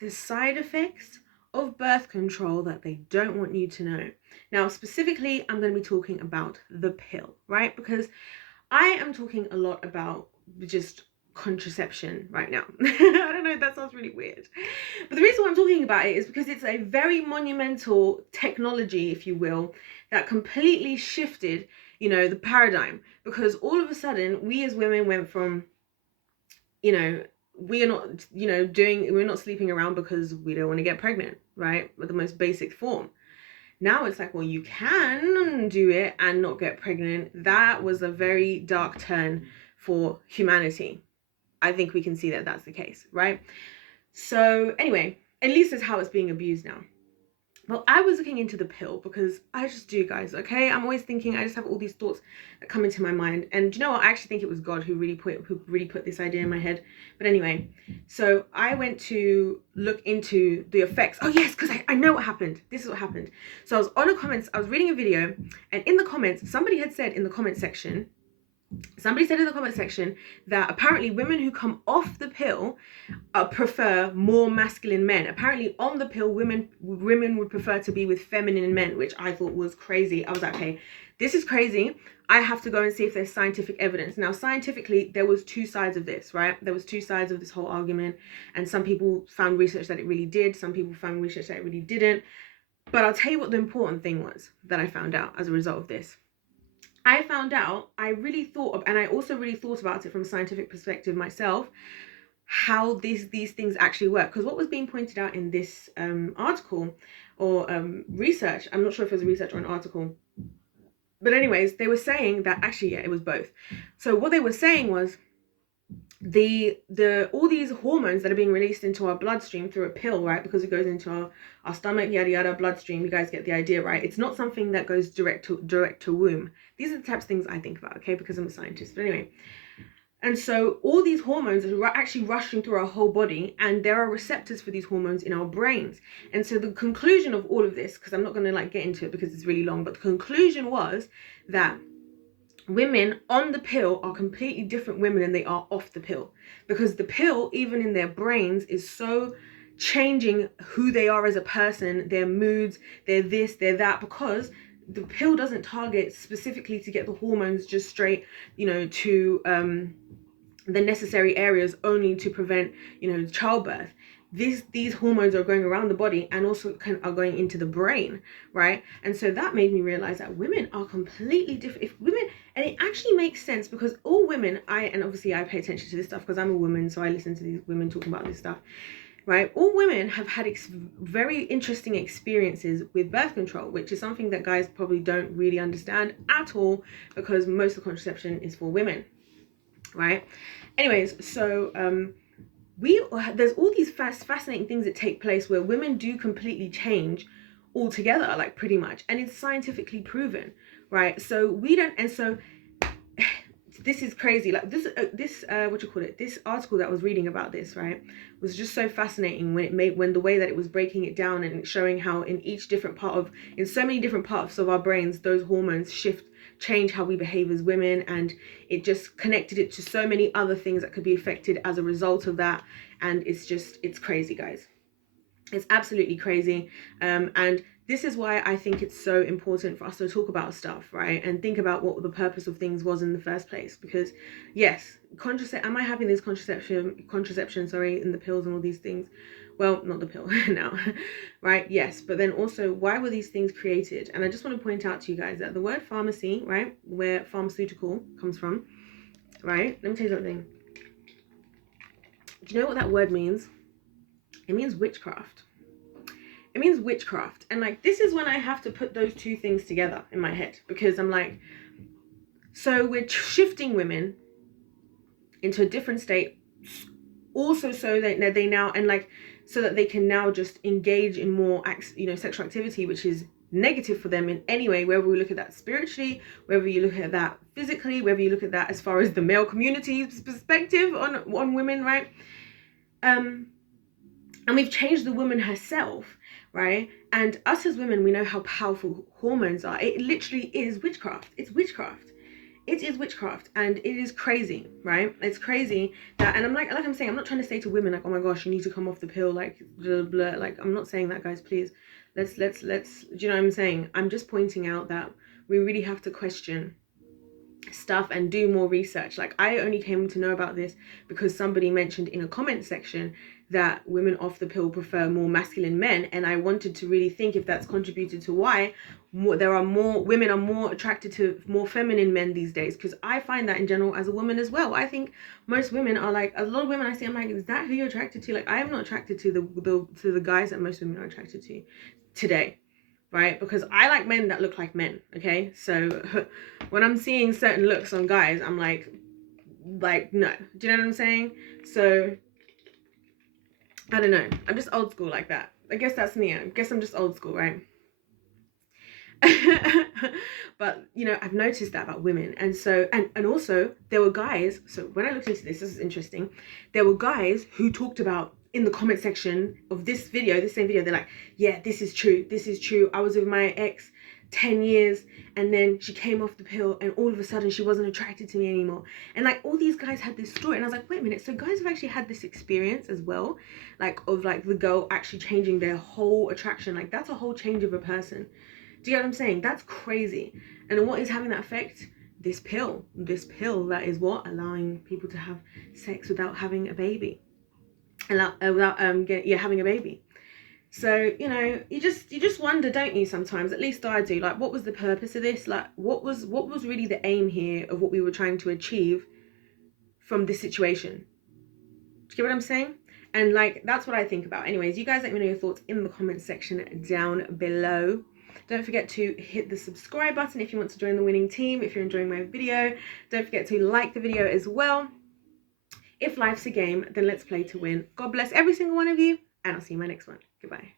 the side effects of birth control that they don't want you to know. Now, specifically, I'm going to be talking about the pill, right? Because I am talking a lot about just contraception right now. I don't know, that sounds really weird. But the reason why I'm talking about it is because it's a very monumental technology, if you will, that completely shifted, the paradigm. Because all of a sudden, we as women went from, you know, we are not, we're not sleeping around because we don't want to get pregnant, right? With the most basic form. Now it's like, well, you can do it and not get pregnant. That was a very dark turn for humanity. I think we can see that that's the case, right? So anyway, at least it's how it's being abused now. Well, I was looking into the pill because I just do, guys, okay? I'm always thinking, I just have all these thoughts that come into my mind. And you know what? I actually think it was God who really put this idea in my head. But anyway, so I went to look into the effects. Oh, yes, because I know what happened. This is what happened. So I was reading a video, and in the comments, somebody said in the comment section that apparently women who come off the pill prefer more masculine men. Apparently on the pill, women would prefer to be with feminine men, which I thought was crazy. I was like, okay, this is crazy. I have to go and see if there's scientific evidence. Now, scientifically, there was two sides of this, right? There was two sides of this whole argument, and some people found research that it really did. Some people found research that it really didn't. But I'll tell you what the important thing was that I found out as a result of this. I found out, I also really thought about it from a scientific perspective myself, how these things actually work. Because what was being pointed out in this article or research, I'm not sure if it was a research or an article, but anyways, they were saying that actually, yeah, it was both. So what they were saying was the all these hormones that are being released into our bloodstream through a pill, right? Because it goes into our stomach, yada yada, bloodstream. You guys get the idea, right? It's not something that goes direct to womb. These are the types of things I think about, okay? Because I'm a scientist. But anyway, and so all these hormones are actually rushing through our whole body, and there are receptors for these hormones in our brains. And so the conclusion of all of this, because I'm not going to get into it because it's really long, but the conclusion was that women on the pill are completely different women than they are off the pill, because the pill, even in their brains, is so changing who they are as a person, their moods, their this, their that, because the pill doesn't target specifically to get the hormones just straight, to the necessary areas only to prevent, childbirth. These hormones are going around the body and also are going into the brain, right? And so that made me realize that women are completely different. If women, and it actually makes sense, because all women, and obviously I pay attention to this stuff because I'm a woman, so I listen to these women talking about this stuff, right? All women have had very interesting experiences with birth control, which is something that guys probably don't really understand at all, because most of the contraception is for women, right? Anyways, so there's all these fascinating things that take place where women do completely change altogether, like pretty much, and it's scientifically proven, right? So we don't, and so this is crazy. Like this this article that I was reading about this, right, was just so fascinating when the way that it was breaking it down and showing how in so many different parts of our brains, those hormones change how we behave as women, and it just connected it to so many other things that could be affected as a result of that. And it's crazy, guys. It's absolutely crazy. And this is why I think it's so important for us to talk about stuff, right? And think about what the purpose of things was in the first place. Because yes, am I having this contraception, in the pills and all these things? Well, not the pill now, right? Yes, but then also, why were these things created? And I just want to point out to you guys that the word pharmacy, right, where pharmaceutical comes from, right? Let me tell you something. Do you know what that word means? It means witchcraft. It means witchcraft. And this is when I have to put those two things together in my head, because I'm like, so we're shifting women into a different state, also so that they now, and so that they can now just engage in more sexual activity, which is negative for them in any way, whether we look at that spiritually, whether you look at that physically, whether you look at that as far as the male community's perspective on women, right? And we've changed the woman herself, right? And us as women, we know how powerful hormones are. It literally is witchcraft. It's witchcraft. it is witchcraft, and it is crazy, right? It's crazy that, and like I'm saying, I'm not trying to say to women like, oh my gosh, you need to come off the pill, like blah blah. Like, I'm not saying that, guys. Please, let's. Do you know what I'm saying? I'm just pointing out that we really have to question stuff and do more research. Like, I only came to know about this because somebody mentioned in a comment section that women off the pill prefer more masculine men, and I wanted to really think if that's contributed to why women are more attracted to more feminine men these days, because I find that in general as a woman as well. I think most women are like, a lot of women I see, I'm like, is that who you're attracted to? Like, I am not attracted to the guys that most women are attracted to today, right? Because I like men that look like men, okay? So when I'm seeing certain looks on guys, I'm like no. Do you know what I'm saying? So I don't know. I'm just old school like that. I guess that's me. I guess I'm just old school, right? But I've noticed that about women, and so and also there were guys. So when I looked into this is interesting. There were guys who talked about in the comment section of this same video. They're like, yeah, this is true. I was with my ex 10 years, and then she came off the pill, and all of a sudden she wasn't attracted to me anymore. And like, all these guys had this story, and I was like, wait a minute, so guys have actually had this experience as well, like of like the girl actually changing their whole attraction. Like, that's a whole change of a person. Do you get what I'm saying? That's crazy. And what is having that effect? This pill that is what, allowing people to have sex without having a baby, without having a baby. So you just wonder, don't you, sometimes? At least I do. Like, what was the purpose of this? Like, what was really the aim here of what we were trying to achieve from this situation? Do you get what I'm saying? And like, that's what I think about. Anyways, you guys let me know your thoughts in the comment section down below. Don't forget to hit the subscribe button if you want to join the winning team. If you're enjoying my video, don't forget to like the video as well. If life's a game, then let's play to win. God bless every single one of you, and I'll see you in my next one. Goodbye.